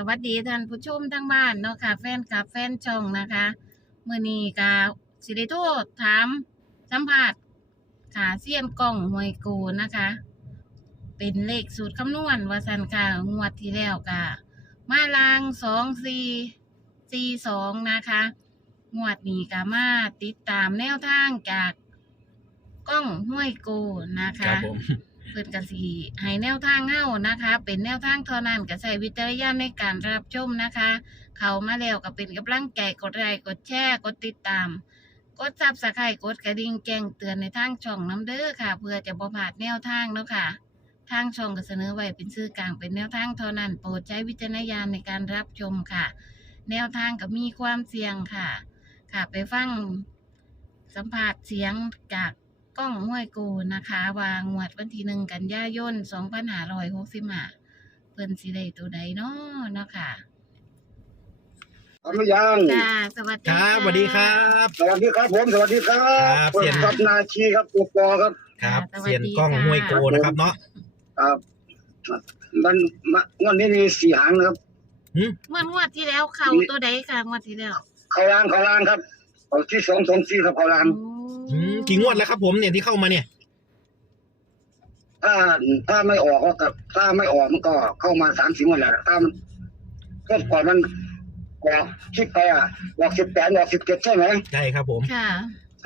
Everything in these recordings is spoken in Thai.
สวัสดีท่านผู้ชมทั้งบ้านเนาะค่ะ แฟนคลับแฟนช่องนะคะมื้อนี้ก็สิได้โทรถามสัมภาษณ์ค่ะเซียนกล้องหวยโกนะคะ เป็นเลขสูตรคำนวณวาสันค่ะงวดที่แล้วก็มาลางสองสี่สี่สองนะคะงวดนี้ก็มาติดตามแนวทางจากกล้องห้วยโกนะครัคะบผม พิ่นกสิให้แนวทางเฮานะคะ เป็นแนวทางเท่านั้นก็ใช้วิจารณญาณในการรับชมนะคะ เข้ามาแล้วก็เป็นกำลังใจกดไลค์กดแชร์กดติดตาม กดซับสไครต์กดกระดิ่งแจ้งเตือนในทางช่องน้ำเด้อค่ะ เพื่อจะบ่พลาดแนวทางเนาะค่ะทางช่องก็เสนอไว้เป็นชื่อกลางเป็นแนวทางเท่านั้นโปรดใช้วิจารณญาณในการรับชมค่ะ แนวทางก็มีความเสี่ยงค่ะ ค่ะไปฟังสัมภาษณ์เสียงจาก กล้องห้วยกูนะคะ วางวดวันที่หนึ่งกันยายนสองพันห้าร้อยหกสิบห้าเพิ่นสิได้ตัวใดเนาะเนาะค่ะทำหรือยังจ้าสวัสดีครับะสวัสดีครับ สวัสดีครับผมสวัสดีครับครับเปิเสียดงกับนาชีครับปปอครับครับสวัสดีเสียนกล้องค่ะ ห้วยโกนะครับเนาะครับมันมันวันนี้มีสี่หางนะครับ เมื่องวดที่แล้วเข้าตัวใดค่ะงวดที่แล้ว เขาล่างเขาล่างครับ เอาที่สองสองสี่ครับเขาล่างโอ้อืมกี่งวดแล้วครับผมเนี่ยที่เข้ามาเนี่ย ถ้าถ้าไม่ออกก็กับ ถ้าไม่ออกมันก็เข้ามาสามสี่งวดแหละถ้ามันก็ก่อนมันออกคิดไปอะออกสิบแปดออกสิบเจ็ดใช่ไหมใช่ครับผม ค่ะ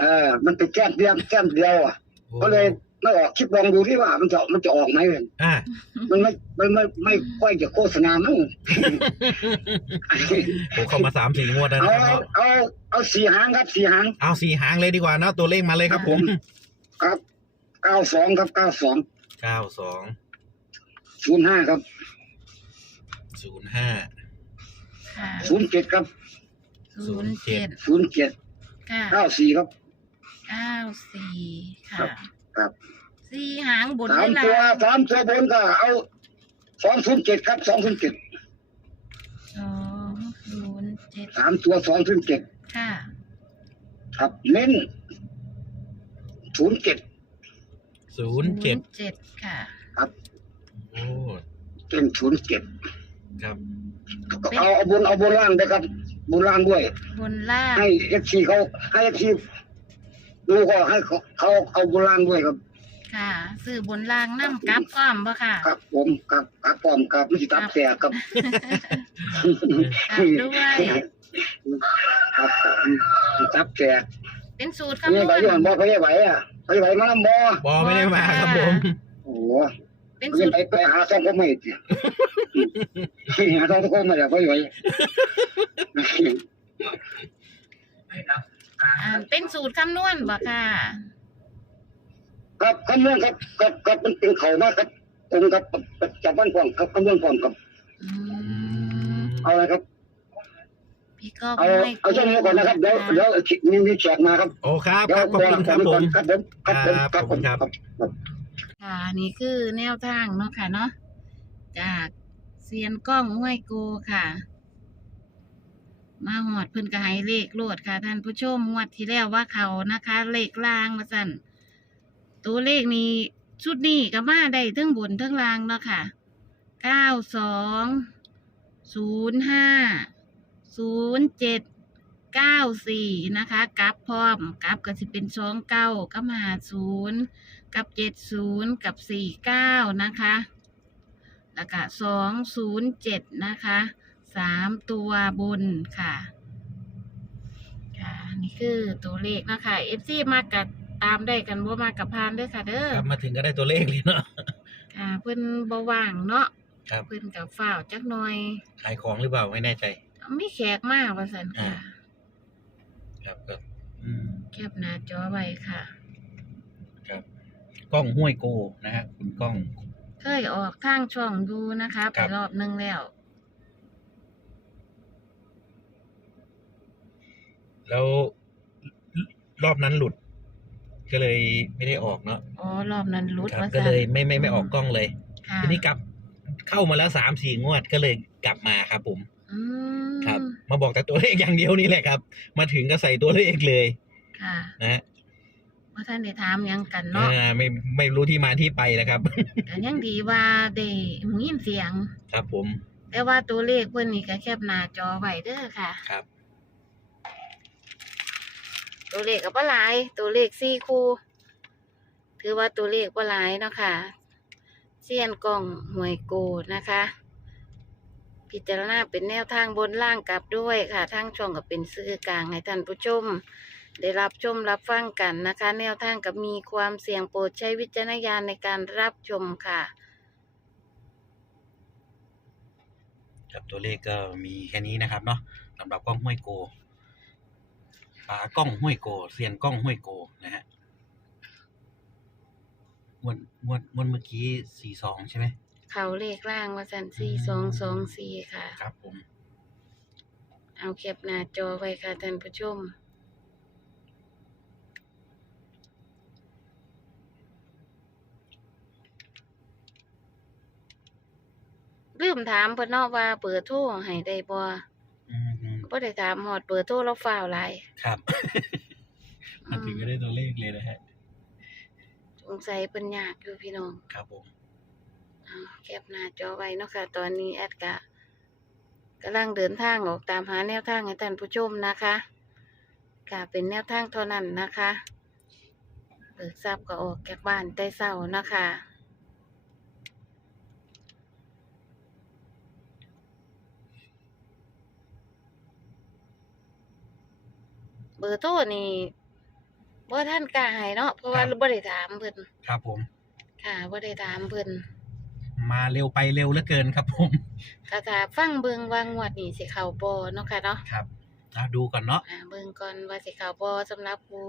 เออมันเป็นแก้มเดียวแก้มเดียวอะโอ้ก็เลย ไม่ออกคิดลองดูที่ว่ามันจะมันจะออกไหมเลยอ่ามันไม่ไม่ไม่ไม่ค่อยจะโฆษณามั้งโอ้เข้ามาสามสี่งวดแล้วเอานะครับเอาเอาสี่หางครับสี่หางเอาสี่หางเลยดีกว่าเนาะตัวเลขมาเลยครับผมครับเก้าสองครับเก้าสองเก้าสองศูนย์ห้าครับศูนย์ห้าค่ะศูนย์เจ็ดครับศูนย์เจ็ดศูนย์เจ็ดค่ะเก้าสี่ครับ เก้าสี่ค่ะ ครับสี่หางบนสามได้ตัวละสามตัวบนก็เอาสองศูนย์เจ็ดครับสองศูนย์เจ็ดสองศูนย์เจ็ดสามตัวสองศูนย์เจ็ดค่ะครับเน้นศูนย์เจ็ดศูนย์เจ็ดเจ็ดค่ะ โอ้เป็นศูนย์เจ็ดครับเอาเอาบนเอาบนล่างด้วยครับบนล่างด้วย บนล่างให้เอฟซีเขาให้เอฟซี ดูก็ให้เขาเขาเอาบนล่างด้วยครับ ค่ะซื้อบนล่างน้ำกลับก้อมบ่ค่ะครับ ผมครับครับปอมครับไม่ใช่ตับแตกครับกลับด้วย ครับผมตับแตกเป็นสูตรนี่คำนไปวณยังบ่ไปยังไหวอะไปไหวมาลำบ่บอไม่ได้มาครับผม โอ้โหเป็นไปสูตรไปไปหาซ่องก็ไม่ติ หาซ่องก็ไม่ได้ไปไหวอ่า เป็นสูตรคำนวณบ่ค่ะ ครับคำนวณครับครับครับมันเป็นเขามากครับตรงครับจับบ้านพร้อมครับคำนวณพร้อมครับอือืมมเอาอะไรครับพี่ก็เอาไม่เอาช่วงนี้ก่อนนะครับเดี๋ยวเดี๋ยวมีมีแขกมาครับโอ้ครับเดี๋ยวครับขอบคุณครับผมครับผมครับผมครับครับผมครับครับค่ะนี่คือแนวทางเนาะค่ะเนาะจากเซียนกล้องห้วยโกค่ะ มาหอดเพิ่นก็ให้เลขโลดค่ะ ท่านผู้ชมงวดที่แล้วว่าเขานะคะ เลขล่างมาสั่นตัวเลขนี้ชุดนี้ก็มาได้ทั้งบนทั้งล่างเนาะค่ะเก้าสองศูนย์ห้าศูนย์เจ็ดเก้าสี่นะคะกลับพร้อมกลับก็สิเป็นสองเก้าก็มาศูนย์กับเจ็ดศูนย์กับสี่เก้านะคะ แล้วก็สองศูนย์เจ็ดนะคะ สามตัวบนค่ะ ค่ะ นี่คือตัวเลขนะคะเอฟซีมากับตามได้กันว่ามากับพานเด้วยค่ะ เด้อครับมาถึงก็ได้ตัวเลขเลยเนาะค่ะ เพิ่นบว่างเนาะครับเพิ่นกับฝ้าวจักหน่อยขายของหรือเปล่าไม่แน่ใจ ไม่แขกมากว่าสันค่ะอ่าครับก็อืมแคบหน้าจอไว้ค่ะ ครับกล้องห้วยโกนะฮะคุณกล้อง เคยออกทางช่องดูนะคะ ไปครับ รอบหนึงแล้ว แล้วรอบนั้นหลุด ก็เลยไม่ได้ออกเนาะอ๋อรอบนั้นรุดครับว่าก็สันเลยไม่ไม่ไม่ออกกล้องเลยค่ะทีนี้กลับเข้ามาแล้วสามสี่งวดก็เลยกลับมาครับผมอืมครับ มาบอกแต่ตัวเลขอย่างเดียวนี่แหละครับ มาถึงก็ใส่ตัวเลขเลยค่ะนะฮะว่าท่านได้ถามหยังกันเนาะอ่าไม่ไม่รู้ที่มาที่ไปนะครับก็ยังดีว่าได้หูยินเสียง ครับผม แต่ว่าตัวเลขเพิ่นนี่ก็แคบหน้าจอไว้เด้อค่ะ ครับ ตัวเลขก็บ่หลาย ตัวเลขสี่คู่ ถือว่าตัวเลขบ่หลายเนาะค่ะเซียนกล้องหวยโกนะคะ พิจารณาเป็นแนวทางบนล่างกลับด้วยค่ะทางช่องก็เป็นสื่อกลางให้ท่านผู้ชม ได้รับชมรับฟังกันนะคะ แนวทางกับมีความเสี่ยงโปรดใช้วิจารณญาณในการรับชมค่ะ ครับตัวเลขก็มีแค่นี้นะครับเนาะสำหรับกล้องห้วยโก ปลากล้องห้วยโกเซียนกล้องห้วยโกนะฮะงวดงวดงวดเมื่อกี้สี่สองใช่ไหมเขาเลขล่างว่าสันสี่สองสองสี่ค่ะ ครับผม เอาเก็บหน้าจอไว้ค่ะท่านผู้ชมลืมถามเพิ่นเนาะว่าเปิดโทรให้ได้บ่อืมอืม บ่ได้ถามฮอดเปิดโทรแล้วฟ้าวหลายครับ มันถึงก็ได้ตัวเลขเลยนะฮะ สงสัยเพิ่นยากอยู่พี่น้องครับผม เอาแคปหน้าจอไว้เนาะค่ะ ตอนนี้แอดกะกำลังเดินทางออกตามหาแนวทางให้ท่านผู้ชมนะคะกะเป็นแนวทางเท่านั้นนะคะเบิกทรัพย์ก็ออกจากบ้านแต่เช้านะคะ เบอร์โทรนี่บ่ท่านกล้าให้เนาะเพราะว่าบ่ได้ถามเพิ่นครับผม ค่ะบ่ได้ถามเพิ่นมาเร็วไปเร็วเหลือเกินครับผมก็ถ้าฟังเบิ่งว่างวดนี้สิเข้าบ่เนาะค่ะเนาะ ครับเอาดูก่อนเนาะอ่าเบิ่งก่อนว่าสิเข้าบ่สำหรับผู้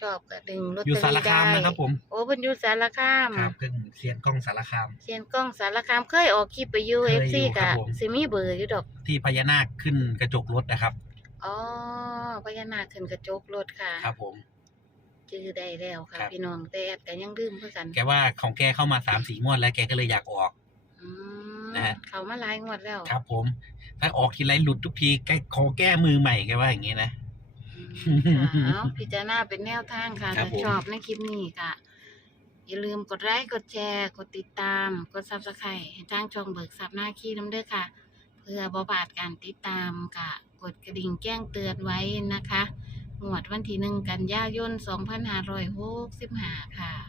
ชอบก็ดึงลอตอยู่เตอรี่สารคามได้นะครับ ผมโอ้เพิ่นอยู่สารคามครับเครื่องเซียนกล้องสารคาม เซียนกล้องสารคามเคยออกคลิปไปอยู่ เคยอยู่ FC ครัก็บผม สิมีเบอร์อยู่ดอกที่พญานาคขึ้นกระจกรถนะครับ อ๋อ พญานาคขึ้นกระจกรถค่ะครับผมชื่อได้แล้วค่ะ ครับ พี่น้องแต่แอดก็ยังลืมคือกันแกว่าของแกเข้ามาสามสี่งวดแล้วแกก็เลยอยากออก อืมนะฮะ เขามาหลายงวดแล้วครับผม ถ้าออกทีไรหลุดทุกทีแกขอแก้มือใหม่แกว่าอย่างนี้นะ อืมค่ะเอาพิจารณาเป็นแนวทางค่ะครับถ้าผม ชอบในคลิปนี้ค่ะ อย่าลืมกดไลค์กดแชร์กดติดตาม กดซับสไครต์ให้ทางช่องเบิกซับหน้าขี้น้ำเด้อค่ะ เพื่อบพลาดการติดตามค่ะ กดกระดิ่งแจ้งเตือนไว้นะคะหมวดวันที่หนึ่งกันยายน 2565 ค่ะ